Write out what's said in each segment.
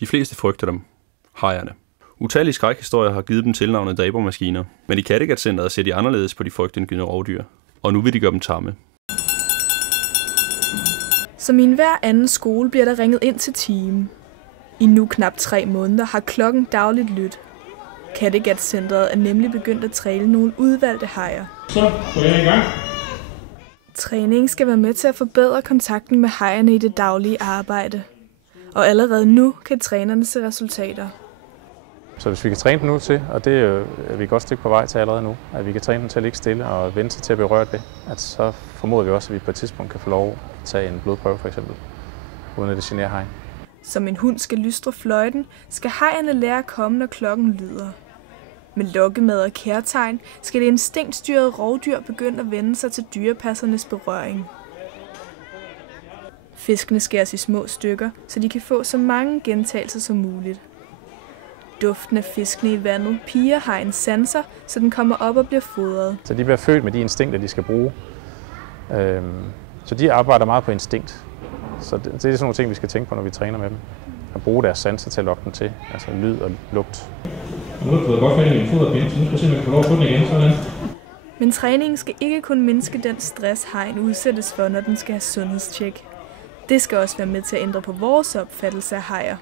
De fleste frygter dem. Hajerne. Utallige skrækhistorier har givet dem tilnavnet dræbermaskiner, men i Kattegat-centret ser de anderledes på de frygtindgydende rovdyr, og nu vil de gøre dem tamme. Som i enhver anden skole bliver der ringet ind til timen. I nu knap 3 måneder har klokken dagligt lyttet. Kattegat-centret er nemlig begyndt at træne nogle udvalgte hajer. Så går jeg i gang. Træningen skal være med til at forbedre kontakten med hajerne i det daglige arbejde. Og allerede nu kan trænerne se resultater. Så hvis vi kan træne dem nu til, og det er vi et godt stykke på vej til allerede nu, at vi kan træne dem til at ligge stille og vente sig til at blive rørt ved, at så formoder vi også, at vi på et tidspunkt kan få lov at tage en blodprøve for eksempel, uden at det generer hajen. Som en hund skal lystre fløjten, skal hajerne lære at komme, når klokken lyder. Med lokkemad og kærtegn skal det instinktstyrede rovdyr begynde at vende sig til dyrepassernes berøring. Fiskene skæres i små stykker, så de kan få så mange gentagelser som muligt. Duften af fiskene i vandet piger hajens sanser, så den kommer op og bliver fodret. Så de bliver født med de instinkter, de skal bruge. Så de arbejder meget på instinkt. Så det er sådan nogle ting, vi skal tænke på, når vi træner med dem. At bruge deres sanser til at lokke dem til, altså lyd og lugt. Nu har du fået godt fat i min foderpind, så nu skal jeg simpelthen få lov at få den igen, sådan. Men træningen skal ikke kun mindske den stress, hajen udsættes for, når den skal have sundhedstjek. Det skal også være med til at ændre på vores opfattelse af hajer.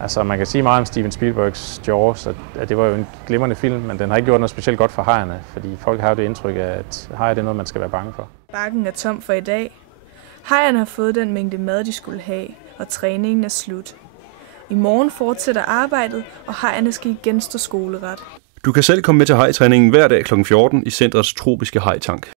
Altså man kan sige meget om Steven Spielbergs Jaws, at det var jo en glimrende film, men den har ikke gjort noget specielt godt for hajerne, fordi folk har jo det indtryk af, at hajer er noget, man skal være bange for. Bakken er tom for i dag. Hajerne har fået den mængde mad, de skulle have, og træningen er slut. I morgen fortsætter arbejdet, og hajerne skal igen stå skoleret. Du kan selv komme med til hajtræningen hver dag kl. 14 i centrets tropiske hajtank.